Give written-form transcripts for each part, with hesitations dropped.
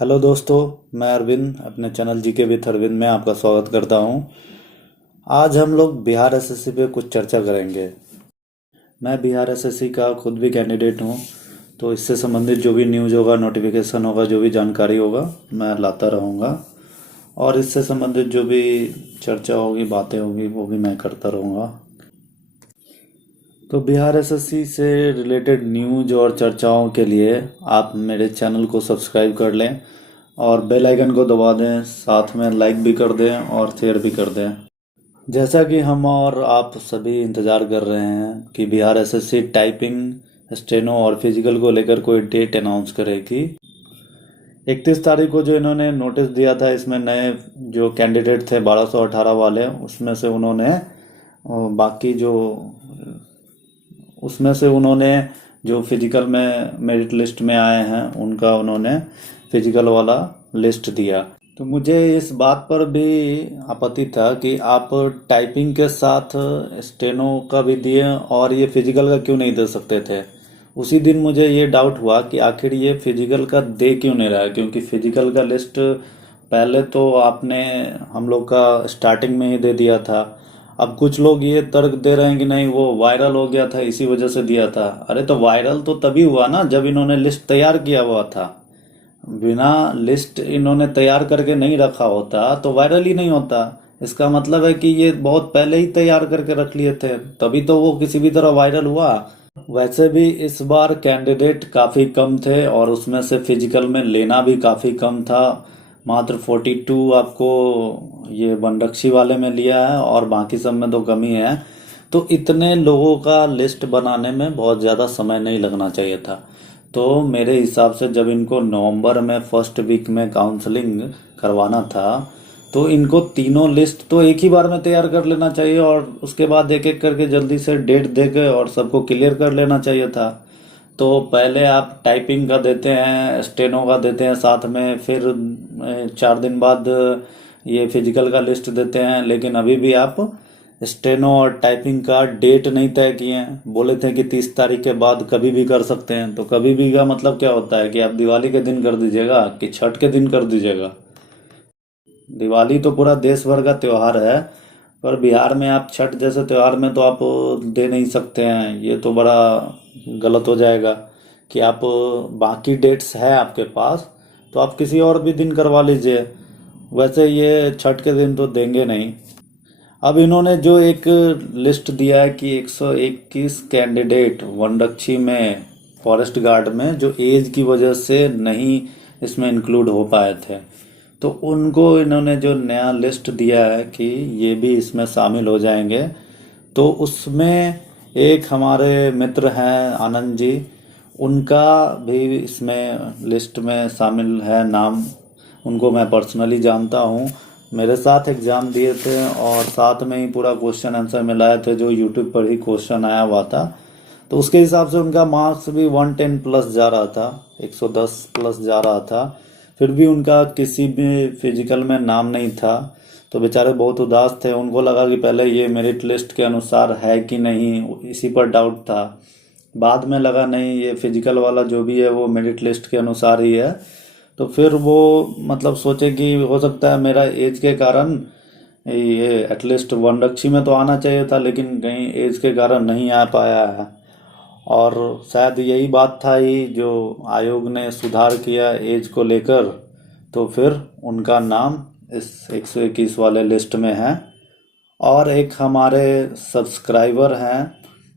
Hello दोस्तों, मैं अरविंद अपने चैनल जीके विथ अरविंद में आपका स्वागत करता हूं। आज हम लोग बिहार एसएससी पे कुछ चर्चा करेंगे। मैं बिहार एसएससी का खुद भी कैंडिडेट हूं, तो इससे संबंधित जो भी न्यूज़ होगा, नोटिफिकेशन होगा, जो भी जानकारी होगा मैं लाता रहूँगा। और इससे संबंधित जो भी चर्चा होगी, बातें होगी, वो भी मैं करता रहूँगा। तो बिहार एसएससी से रिलेटेड न्यूज और चर्चाओं के लिए आप मेरे चैनल को सब्सक्राइब कर लें और बेल आइकन को दबा दें, साथ में लाइक भी कर दें और शेयर भी कर दें। जैसा कि हम और आप सभी इंतज़ार कर रहे हैं कि बिहार एसएससी टाइपिंग, स्टेनो और फिजिकल को लेकर कोई डेट अनाउंस करेगी। 31 तारीख को जो इन्होंने नोटिस दिया था, इसमें नए जो कैंडिडेट थे 1218 वाले, बाकी जो उसमें से उन्होंने जो फिजिकल में मेरिट लिस्ट में आए हैं उनका उन्होंने फिजिकल वाला लिस्ट दिया। तो मुझे इस बात पर भी आपत्ति था कि आप टाइपिंग के साथ स्टेनो का भी दिए और ये फिजिकल का क्यों नहीं दे सकते थे। उसी दिन मुझे ये डाउट हुआ कि आखिर ये फिजिकल का दे क्यों नहीं रहा है, क्योंकि फिजिकल का लिस्ट पहले तो आपने हम लोग का स्टार्टिंग में ही दे दिया था। अब कुछ लोग ये तर्क दे रहे हैं कि नहीं, वो वायरल हो गया था इसी वजह से दिया था। अरे तो वायरल तो तभी हुआ ना जब इन्होंने लिस्ट तैयार किया हुआ था। बिना लिस्ट इन्होंने तैयार करके नहीं रखा होता तो वायरल ही नहीं होता। इसका मतलब है कि ये बहुत पहले ही तैयार करके रख लिए थे, तभी तो वो किसी भी तरह वायरल हुआ। वैसे भी इस बार कैंडिडेट काफ़ी कम थे और उसमें से फिजिकल में लेना भी काफ़ी कम था। मात्र 42 आपको ये बनरक्षी वाले में लिया है और बाकी सब में तो कमी है। तो इतने लोगों का लिस्ट बनाने में बहुत ज़्यादा समय नहीं लगना चाहिए था। तो मेरे हिसाब से जब इनको नवंबर में फर्स्ट वीक में काउंसलिंग करवाना था, तो इनको तीनों लिस्ट तो एक ही बार में तैयार कर लेना चाहिए और उसके बाद एक एक करके जल्दी से डेट दे के और सबको क्लियर कर लेना चाहिए था। तो पहले आप टाइपिंग का देते हैं, स्टेनो का देते हैं साथ में, फिर 4 दिन बाद ये फिजिकल का लिस्ट देते हैं। लेकिन अभी भी आप स्टेनो और टाइपिंग का डेट नहीं तय किए हैं। बोले थे कि 30 तारीख के बाद कभी भी कर सकते हैं। तो कभी भी का मतलब क्या होता है कि आप दिवाली के दिन कर दीजिएगा कि छठ के दिन कर दीजिएगा। दिवाली तो पूरा देश भर का त्योहार है, पर बिहार में आप छठ जैसे त्योहार में तो आप दे नहीं सकते हैं। ये तो बड़ा गलत हो जाएगा कि आप बाकी डेट्स है आपके पास तो आप किसी और भी दिन करवा लीजिए। वैसे ये छठ के दिन तो देंगे नहीं। अब इन्होंने जो एक लिस्ट दिया है कि 121 कैंडिडेट वनरक्षी में, फॉरेस्ट गार्ड में, जो एज की वजह से नहीं इसमें इंक्लूड हो पाए थे, तो उनको इन्होंने जो नया लिस्ट दिया है कि ये भी इसमें शामिल हो जाएंगे। तो उसमें एक हमारे मित्र हैं आनंद जी, उनका भी इसमें लिस्ट में शामिल है नाम। उनको मैं पर्सनली जानता हूँ, मेरे साथ एग्ज़ाम दिए थे और साथ में ही पूरा क्वेश्चन आंसर मिलाए थे जो यूट्यूब पर ही क्वेश्चन आया हुआ था। तो उसके हिसाब से उनका मार्क्स भी 110 प्लस जा रहा था, 110 प्लस जा रहा था। फिर भी उनका किसी भी फिजिकल में नाम नहीं था। तो बेचारे बहुत उदास थे। उनको लगा कि पहले ये मेरिट लिस्ट के अनुसार है कि नहीं, इसी पर डाउट था। बाद में लगा नहीं, ये फिजिकल वाला जो भी है वो मेरिट लिस्ट के अनुसार ही है। तो फिर वो मतलब सोचे कि हो सकता है मेरा एज के कारण ये एटलीस्ट वनरक्षी में तो आना चाहिए था, लेकिन कहीं एज के कारण नहीं आ पाया है। और शायद यही बात था ही जो आयोग ने सुधार किया एज को लेकर। तो फिर उनका नाम इस 121 वाले लिस्ट में है। और एक हमारे सब्सक्राइबर हैं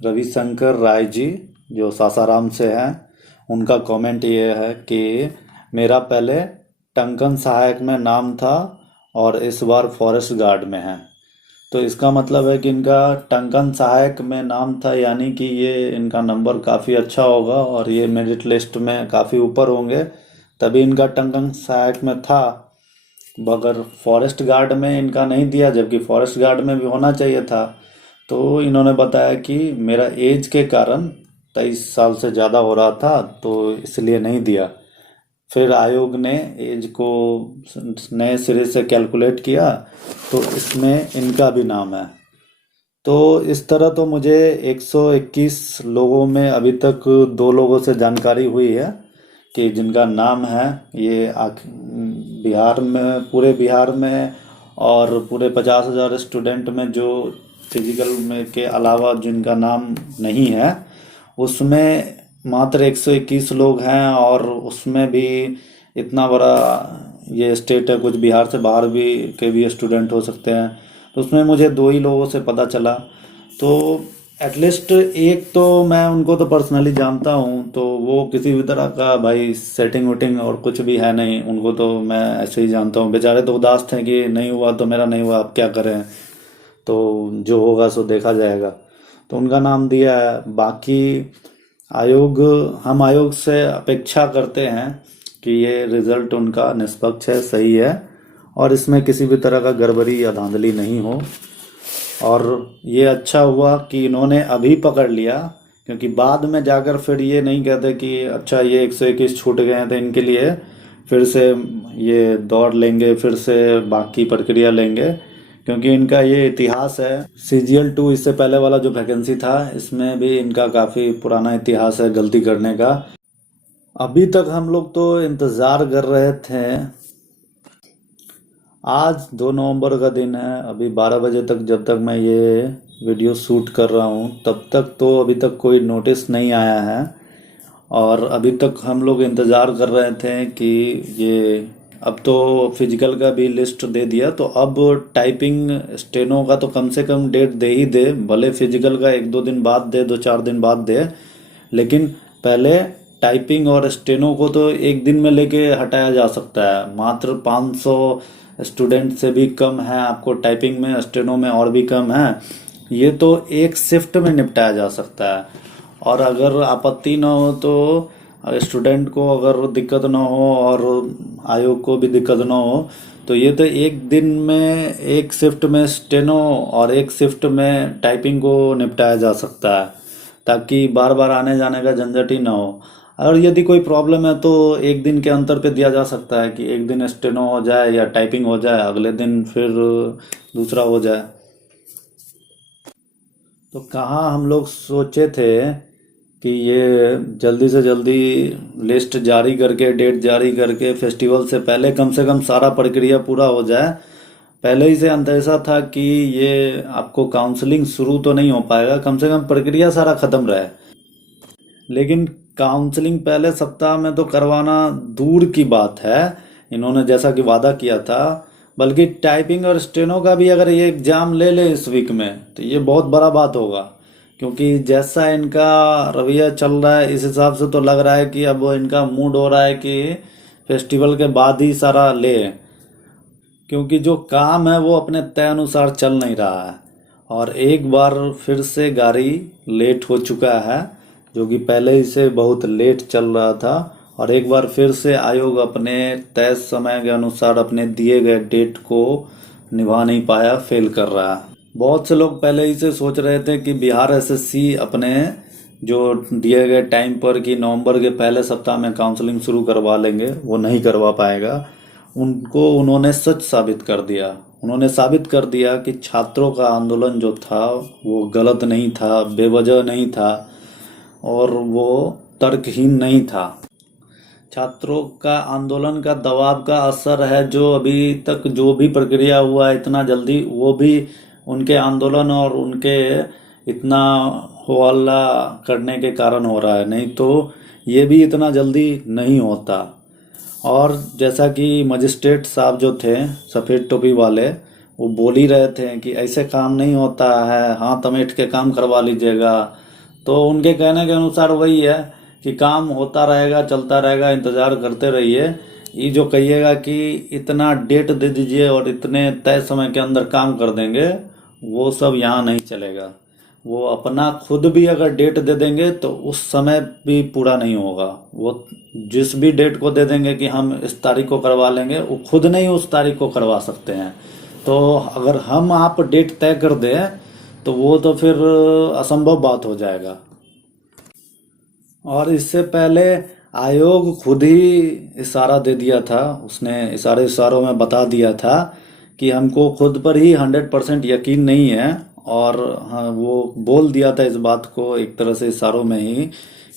रविशंकर राय जी, जो सासाराम से हैं। उनका कमेंट ये है कि मेरा पहले टंकन सहायक में नाम था और इस बार फॉरेस्ट गार्ड में है। तो इसका मतलब है कि इनका टंकन सहायक में नाम था, यानी कि ये इनका नंबर काफ़ी अच्छा होगा और ये मेरिट लिस्ट में काफ़ी ऊपर होंगे, तभी इनका टंकन सहायक में था। मगर फॉरेस्ट गार्ड में इनका नहीं दिया, जबकि फॉरेस्ट गार्ड में भी होना चाहिए था। तो इन्होंने बताया कि मेरा एज के कारण 23 साल से ज़्यादा हो रहा था, तो इसलिए नहीं दिया। फिर आयोग ने एज को नए सिरे से कैलकुलेट किया, तो इसमें इनका भी नाम है। तो इस तरह तो मुझे 121 लोगों में अभी तक 2 लोगों से जानकारी हुई है कि जिनका नाम है ये बिहार में, पूरे बिहार में और पूरे 50,000 स्टूडेंट में जो फिजिकल में के अलावा जिनका नाम नहीं है, उसमें मात्र 121 लोग हैं। और उसमें भी इतना बड़ा ये स्टेट है, कुछ बिहार से बाहर भी स्टूडेंट हो सकते हैं। तो उसमें मुझे 2 ही लोगों से पता चला। तो एटलीस्ट एक तो मैं उनको तो पर्सनली जानता हूँ, तो वो किसी भी तरह का भाई सेटिंग वेटिंग और कुछ भी है नहीं। उनको तो मैं ऐसे ही जानता हूँ। बेचारे तो उदास थे कि नहीं हुआ तो मेरा नहीं हुआ, अब क्या करें, तो जो होगा सो देखा जाएगा। तो उनका नाम दिया है। बाकी हम आयोग से अपेक्षा करते हैं कि ये रिजल्ट उनका निष्पक्ष है, सही है, और इसमें किसी भी तरह का गड़बड़ी या धांधली नहीं हो। और ये अच्छा हुआ कि इन्होंने अभी पकड़ लिया, क्योंकि बाद में जाकर फिर ये नहीं कहते कि अच्छा ये 121 छूट गए हैं तो इनके लिए फिर से ये दौड़ लेंगे, फिर से बाकी प्रक्रिया लेंगे। क्योंकि इनका ये इतिहास है, CGL 2 इससे पहले वाला जो वैकेंसी था, इसमें भी इनका काफ़ी पुराना इतिहास है गलती करने का। अभी तक हम लोग तो इंतज़ार कर रहे थे। आज 2 नवंबर का दिन है। अभी 12 बजे तक, जब तक मैं ये वीडियो शूट कर रहा हूँ, तब तक तो अभी तक कोई नोटिस नहीं आया है। और अभी तक हम लोग इंतज़ार कर रहे थे कि ये अब तो फिजिकल का भी लिस्ट दे दिया, तो अब टाइपिंग स्टेनो का तो कम से कम डेट दे ही दे। भले फिजिकल का 1-2 दिन बाद दे, 2-4 दिन बाद दे, लेकिन पहले टाइपिंग और स्टेनो को तो एक दिन में लेके हटाया जा सकता है। मात्र 500 स्टूडेंट से भी कम है आपको टाइपिंग में, स्टेनो में और भी कम है। ये तो एक शिफ्ट में निपटाया जा सकता है। और अगर आपत्ति ना हो तो स्टूडेंट को अगर दिक्कत ना हो और आयोग को भी दिक्कत ना हो, तो ये तो एक दिन में एक शिफ्ट में स्टेनो और एक शिफ्ट में टाइपिंग को निपटाया जा सकता है, ताकि बार बार आने जाने का झंझट ही ना हो। और यदि कोई प्रॉब्लम है तो एक दिन के अंतर पे दिया जा सकता है कि एक दिन स्टेनो हो जाए या टाइपिंग हो जाए, अगले दिन फिर दूसरा हो जाए। तो कहाँ हम लोग सोचे थे कि ये जल्दी से जल्दी लिस्ट जारी करके, डेट जारी करके फेस्टिवल से कम सारा प्रक्रिया पूरा हो जाए। पहले ही से अंदेशा था कि ये आपको काउंसलिंग शुरू तो नहीं हो पाएगा, कम से कम प्रक्रिया सारा खत्म रहे। लेकिन काउंसलिंग पहले सप्ताह में तो करवाना दूर की बात है, इन्होंने जैसा कि वादा किया था। बल्कि टाइपिंग और स्टेनो का भी अगर ये एग्जाम ले ले इस वीक में, तो ये बहुत बड़ा बात होगा। क्योंकि जैसा इनका रवैया चल रहा है, इस हिसाब से तो लग रहा है कि अब इनका मूड हो रहा है कि फेस्टिवल के बाद ही सारा ले। क्योंकि जो काम है वो अपने तय अनुसार चल नहीं रहा है। और एक बार फिर से गाड़ी लेट हो चुका है, जो कि पहले ही से बहुत लेट चल रहा था। और एक बार फिर से आयोग अपने तय समय के अनुसार अपने दिए गए डेट को निभा नहीं पाया, फेल कर रहा है। बहुत से लोग पहले ही से सोच रहे थे कि बिहार SSC अपने जो दिए गए टाइम पर कि नवंबर के पहले सप्ताह में काउंसलिंग शुरू करवा लेंगे, वो नहीं करवा पाएगा। उनको उन्होंने सच साबित कर दिया। उन्होंने साबित कर दिया कि छात्रों का आंदोलन जो था वो गलत नहीं था, बेवजह नहीं था और वो तर्कहीन नहीं था। छात्रों का आंदोलन का दबाव का असर है, जो अभी तक जो भी प्रक्रिया हुआ है इतना जल्दी, वो भी उनके आंदोलन और उनके इतना हो हल्ला करने के कारण हो रहा है, नहीं तो ये भी इतना जल्दी नहीं होता। और जैसा कि मजिस्ट्रेट साहब जो थे सफ़ेद टोपी वाले, वो बोल ही रहे थे कि ऐसे काम नहीं होता है, हाथ समेट के काम करवा लीजिएगा। तो उनके कहने के अनुसार वही है कि काम होता रहेगा, चलता रहेगा, इंतज़ार करते रहिए। ये जो कहिएगा कि इतना डेट दे दीजिए और इतने तय समय के अंदर काम कर देंगे, वो सब यहाँ नहीं चलेगा। वो अपना खुद भी अगर डेट दे देंगे तो उस समय भी पूरा नहीं होगा। वो जिस भी डेट को दे देंगे कि हम इस तारीख को करवा लेंगे, वो खुद नहीं उस तारीख को करवा सकते हैं। तो अगर हम आप डेट तय कर दें तो वो तो फिर असंभव बात हो जाएगा। और इससे पहले आयोग खुद ही इशारा दे दिया था, उसने इशारों में बता दिया था कि हमको खुद पर ही 100% यकीन नहीं है। और हाँ, वो बोल दिया था इस बात को एक तरह से इशारों में ही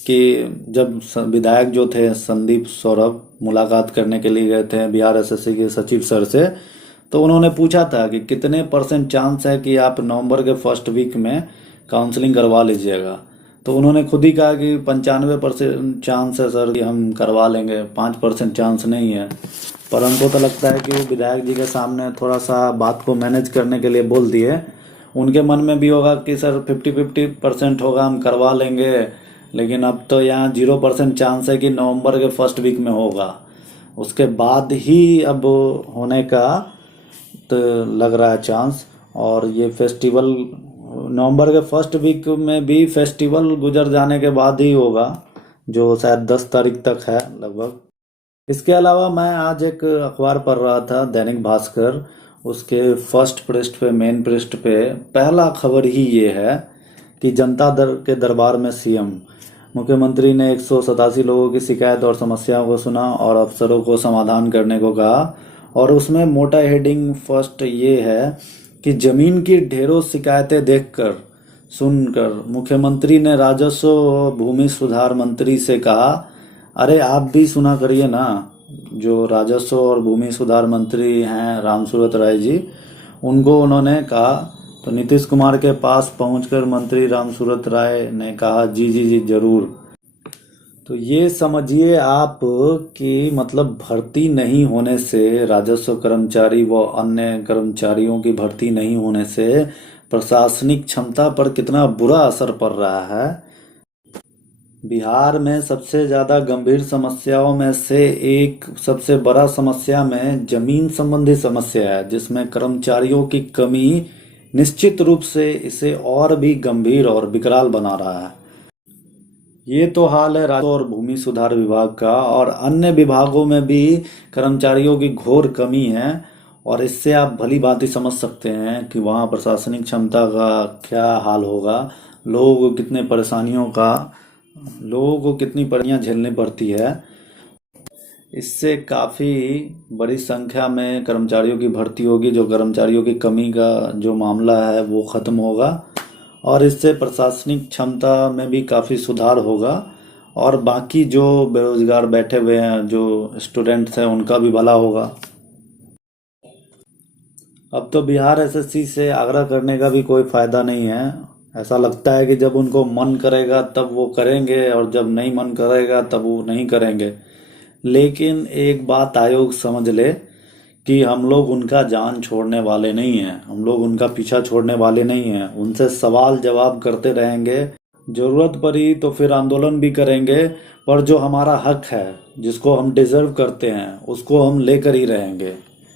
कि जब विधायक जो थे संदीप सौरभ मुलाकात करने के लिए गए थे बिहार एसएससी के सचिव सर से, तो उन्होंने पूछा था कि कितने % चांस है कि आप नवंबर के फर्स्ट वीक में काउंसलिंग करवा लीजिएगा। तो उन्होंने खुद ही कहा कि 95% चांस है सर कि हम करवा लेंगे, 5% चांस नहीं है। पर हमको तो लगता है कि वो विधायक जी के सामने थोड़ा सा बात को मैनेज करने के लिए बोल दिए। उनके मन में भी होगा कि सर 50-50% होगा, हम करवा लेंगे, लेकिन अब तो यहाँ 0% चांस है कि नवंबर के फर्स्ट वीक में होगा। उसके बाद ही अब होने का तो लग रहा है चांस। और ये फेस्टिवल नवंबर के फर्स्ट वीक में भी फेस्टिवल गुजर जाने के बाद ही होगा, जो शायद 10 तारीख तक है लगभग। इसके अलावा मैं आज एक अखबार पढ़ रहा था, दैनिक भास्कर, उसके फर्स्ट पृष्ठ पे, मेन पृष्ठ पे पहला खबर ही ये है कि जनता दर के दरबार में सीएम, मुख्यमंत्री ने 187 लोगों की शिकायत और समस्याओं को सुना और अफसरों को समाधान करने को कहा। और उसमें मोटा हेडिंग फर्स्ट ये है कि जमीन की ढेरों शिकायतें देखकर सुनकर मुख्यमंत्री ने राजस्व और भूमि सुधार मंत्री से कहा, अरे आप भी सुना करिए ना। जो राजस्व और भूमि सुधार मंत्री हैं रामसूरत राय जी, उनको उन्होंने कहा। तो नीतीश कुमार के पास पहुंचकर मंत्री रामसूरत राय ने कहा, जी जी जी जरूर। तो ये समझिए आप कि मतलब भर्ती नहीं होने से, राजस्व कर्मचारी व अन्य कर्मचारियों की भर्ती नहीं होने से प्रशासनिक क्षमता पर कितना बुरा असर पड़ रहा है। बिहार में सबसे ज़्यादा गंभीर समस्याओं में से एक, सबसे बड़ा समस्या में जमीन संबंधी समस्या है, जिसमें कर्मचारियों की कमी निश्चित रूप से इसे और भी गंभीर और विकराल बना रहा है। ये तो हाल है राजस्व और भूमि सुधार विभाग का, और अन्य विभागों में भी कर्मचारियों की घोर कमी है। और इससे आप भली भांति समझ सकते हैं कि वहाँ प्रशासनिक क्षमता का क्या हाल होगा। लोगों को कितनी परेशानियां झेलनी पड़ती है। इससे काफ़ी बड़ी संख्या में कर्मचारियों की भर्ती होगी, जो कर्मचारियों की कमी का जो मामला है वो ख़त्म होगा, और इससे प्रशासनिक क्षमता में भी काफ़ी सुधार होगा। और बाकी जो बेरोजगार बैठे हुए हैं, जो स्टूडेंट्स हैं, उनका भी भला होगा। अब तो बिहार एसएससी से आग्रह करने का भी कोई फ़ायदा नहीं है। ऐसा लगता है कि जब उनको मन करेगा तब वो करेंगे, और जब नहीं मन करेगा तब वो नहीं करेंगे। लेकिन एक बात आयोग समझ ले कि हम लोग उनका जान छोड़ने वाले नहीं हैं, हम लोग उनका पीछा छोड़ने वाले नहीं हैं। उनसे सवाल जवाब करते रहेंगे, ज़रूरत पड़ी तो फिर आंदोलन भी करेंगे, पर जो हमारा हक है, जिसको हम डिजर्व करते हैं, उसको हम लेकर ही रहेंगे।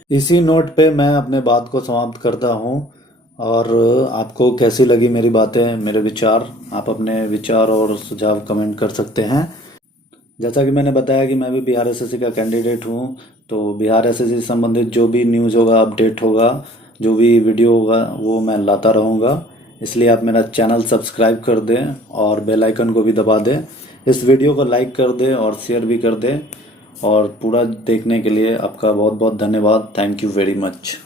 इसी नोट पे मैं अपने बात को समाप्त करता हूँ। और आपको कैसी लगी मेरी बातें, मेरे विचार, आप अपने विचार और सुझाव कमेंट कर सकते हैं। जैसा कि मैंने बताया कि मैं भी बिहार एसएससी का कैंडिडेट हूँ, तो बिहार एसएससी से संबंधित जो भी न्यूज़ होगा, अपडेट होगा, जो भी वीडियो होगा, वो मैं लाता रहूँगा। इसलिए आप मेरा चैनल सब्सक्राइब कर दें और बेल आइकन को भी दबा दें। इस वीडियो को लाइक कर दें और शेयर भी कर दें। और पूरा देखने के लिए आपका बहुत बहुत धन्यवाद। Thank you very much.